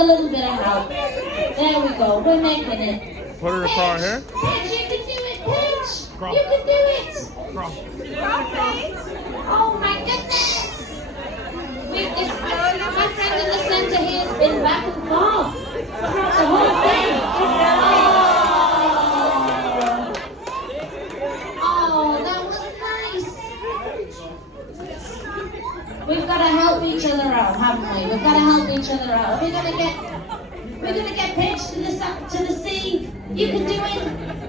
a little bit of help. There we go. We're making it. Put her car here. Paige, you can do it, Paige. You can do it. Oh my goodness. My friend in the center here has been back and forth throughout the whole thing. Oh, that was nice. We've got to help each other out, haven't we? We've got to help each other out. We're gonna get Paige to the sea. You can do it.